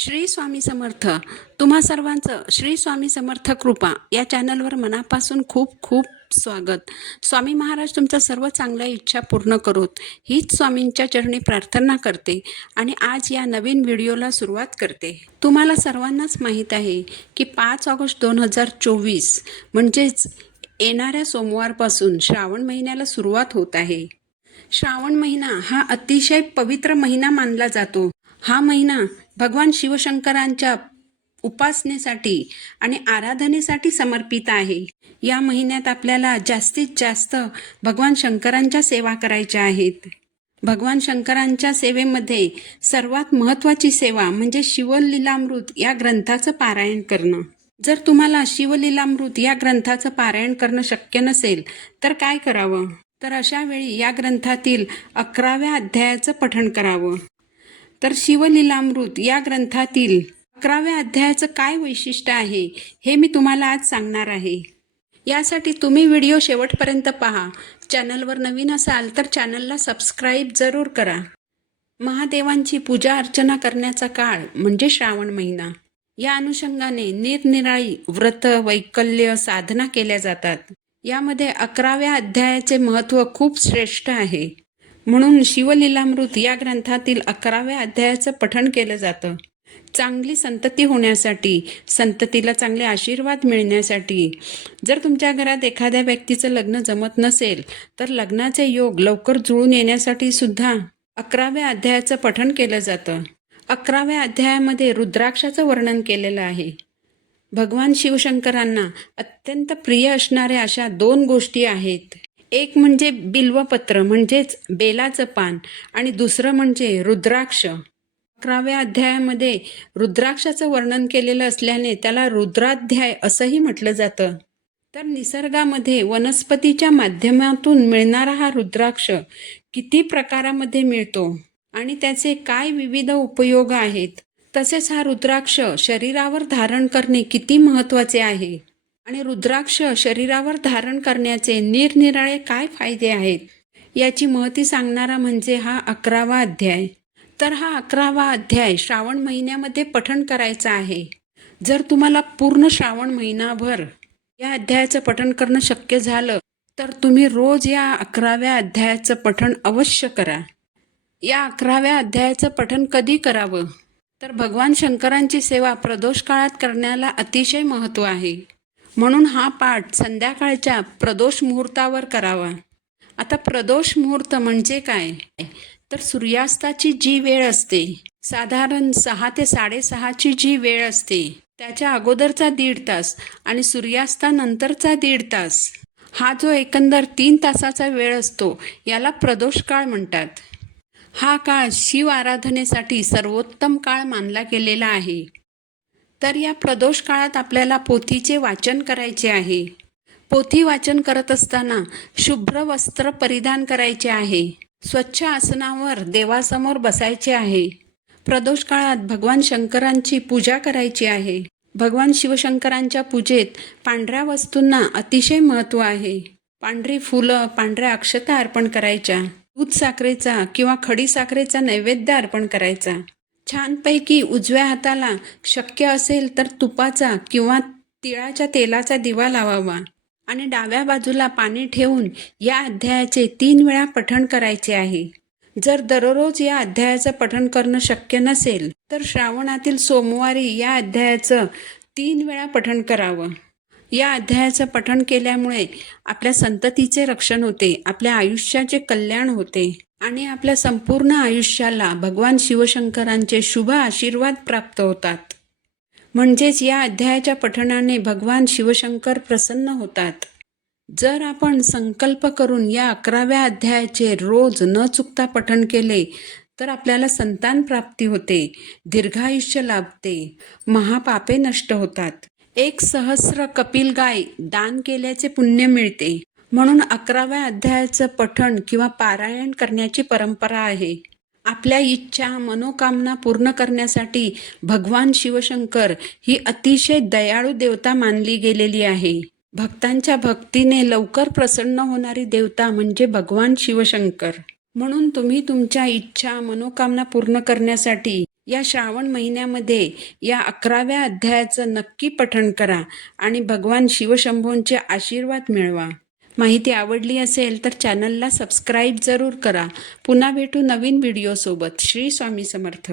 श्री स्वामी समर्थ. तुम्हा सर्वांचं श्री स्वामी समर्थ कृपा या चॅनलवर मनापासून खूप खूप स्वागत. स्वामी महाराज तुमच्या सर्व चांगल्या इच्छा पूर्ण करोत हीच स्वामींच्या चरणी प्रार्थना करते आणि आज या नवीन व्हिडिओला सुरुवात करते. तुम्हाला सर्वांनाच माहीत आहे की 5 ऑगस्ट 2024 म्हणजेच येणाऱ्या सोमवारपासून श्रावण महिन्याला सुरुवात होत आहे. श्रावण महिना हा अतिशय पवित्र महिना मानला जातो. हा महिना भगवान शिवशंकरांच्या उपासनेसाठी आणि आराधनेसाठी समर्पित आहे. या महिन्यात आपल्याला जास्तीत जास्त भगवान शंकरांच्या सेवा करायच्या आहेत. भगवान शंकरांच्या सेवेमध्ये सर्वात महत्त्वाची सेवा म्हणजे शिवलीलामृत या ग्रंथाचं पारायण करणं. जर तुम्हाला शिवलीलामृत या ग्रंथाचं पारायण करणं शक्य नसेल तर काय करावं? तर अशा वेळी या ग्रंथातील 11व्या अध्यायाचं पठण करावं. तर शिवलीलामृत या ग्रंथातील 11व्या अध्यायाचं काय वैशिष्ट्य आहे हे मी तुम्हाला आज सांगणार आहे. यासाठी तुम्ही व्हिडिओ शेवटपर्यंत पहा. चॅनलवर नवीन असाल तर चॅनलला सबस्क्राईब जरूर करा. महादेवांची पूजा अर्चना करण्याचा काळ म्हणजे श्रावण महिना. या अनुषंगाने निरनिराळी व्रत वैकल्य साधना केल्या जातात. यामध्ये 11व्या अध्यायाचे महत्त्व खूप श्रेष्ठ आहे. म्हणून शिवलीलामृत या ग्रंथातील 11व्या अध्यायाचं पठण केलं जातं. चांगली संतती होण्यासाठी, संततीला चांगले आशीर्वाद मिळण्यासाठी. जर तुमच्या घरात एखाद्या व्यक्तीचं लग्न जमत नसेल तर लग्नाचे योग लवकर जुळून येण्यासाठी सुद्धा 11व्या अध्यायाचं पठण केलं जातं. 11व्या अध्यायामध्ये रुद्राक्षाचं वर्णन केलेलं आहे. भगवान शिवशंकरांना अत्यंत प्रिय असणाऱ्या अशा 2 गोष्टी आहेत. एक म्हणजे बिल्वपत्र म्हणजेच बेलाचं पान आणि दुसरं म्हणजे रुद्राक्ष. 11व्या अध्यायामध्ये रुद्राक्षाचं वर्णन केलेलं असल्याने त्याला रुद्राध्याय असंही म्हटलं जातं. तर निसर्गामध्ये वनस्पतीच्या माध्यमातून मिळणारा हा रुद्राक्ष किती प्रकारामध्ये मिळतो आणि त्याचे काय विविध उपयोग आहेत. तसेच हा रुद्राक्ष शरीरावर धारण करणे किती महत्त्वाचे आहे आणि रुद्राक्ष शरीरावर धारण करण्याचे निरनिराळे काय फायदे आहेत याची माहिती सांगणारा म्हणजे हा 11वा अध्याय. तर हा 11वा अध्याय श्रावण महिन्यामध्ये पठण करायचा आहे. जर तुम्हाला पूर्ण श्रावण महिनाभर या अध्यायाचं पठण करणं शक्य झालं तर तुम्ही रोज या 11व्या अध्यायाचं पठण अवश्य करा. या 11व्या अध्यायाचं पठण कधी करावं? तर भगवान शंकरांची सेवा प्रदोष काळात करण्याला अतिशय महत्त्व आहे. म्हणून हा पाठ संध्याकाळच्या प्रदोष मुहूर्तावर करावा. आता प्रदोष मुहूर्त म्हणजे काय? तर सूर्यास्ताची जी वेळ असते, साधारण 6 ते 6:30ची जी वेळ असते त्याच्या अगोदरचा 1.5 तास आणि सूर्यास्तानंतरचा 1.5 तास हा जो एकंदर 3 तासाचा वेळ असतो याला प्रदोष काळ म्हणतात. हा काळ शिव आराधनेसाठी सर्वोत्तम काळ मानला गेलेला आहे. तर या प्रदोष काळात आपल्याला पोथीचे वाचन करायचे आहे. पोथी वाचन करत असताना शुभ्र वस्त्र परिधान करायचे आहे. स्वच्छ आसनावर देवासमोर बसायचे आहे. प्रदोष काळात भगवान शंकरांची पूजा करायची आहे. भगवान शिवशंकरांच्या पूजेत पांढऱ्या वस्तूंना अतिशय महत्त्व आहे. पांढरी फुलं, पांढऱ्या अक्षता अर्पण करायच्या. दूध साखरेचा किंवा खडी साखरेचा नैवेद्य अर्पण करायचा. छानपैकी उजव्या हाताला शक्य असेल तर तुपाचा किंवा तिळाच्या तेलाचा दिवा लावावा आणि डाव्या बाजूला पाणी ठेवून या अध्यायाचे 3 वेळा पठण करायचे आहे. जर दररोज या अध्यायाचं पठण करणं शक्य नसेल तर श्रावणातील सोमवारी या अध्यायाचं 3 वेळा पठण करावं. या अध्यायाचं पठण केल्यामुळे आपल्या संततीचे रक्षण होते, आपल्या आयुष्याचे कल्याण होते आणि आपल्या संपूर्ण आयुष्याला भगवान शिवशंकरांचे शुभ आशीर्वाद प्राप्त होतात. म्हणजेच या अध्यायाच्या पठणाने भगवान शिवशंकर प्रसन्न होतात. जर आपण संकल्प करून या 11व्या अध्यायाचे रोज न चुकता पठण केले तर आपल्याला संतान प्राप्ती होते, दीर्घायुष्य लाभते, महापापे नष्ट होतात. 1 सहस्र कपिल गाय दान केल्याचे पुण्य मिळते. म्हणून 11व्या अध्यायाचं पठण किंवा पारायण करण्याची परंपरा आहे. आपल्या इच्छा मनोकामना पूर्ण करण्यासाठी भगवान शिवशंकर ही अतिशय दयाळू देवता मानली गेलेली आहे. भक्तांच्या भक्तीने लवकर प्रसन्न होणारी देवता म्हणजे भगवान शिवशंकर. म्हणून तुम्ही तुमच्या इच्छा मनोकामना पूर्ण करण्यासाठी या श्रावण महिन्यामध्ये या 11व्या अध्यायाचं नक्की पठण करा आणि भगवान शिवशंभोंचे आशीर्वाद मिळवा. माहिती आवडली असेल तर चॅनलला सबस्क्राईब जरूर करा. पुन्हा भेटू नवीन व्हिडिओसोबत. श्री स्वामी समर्थ.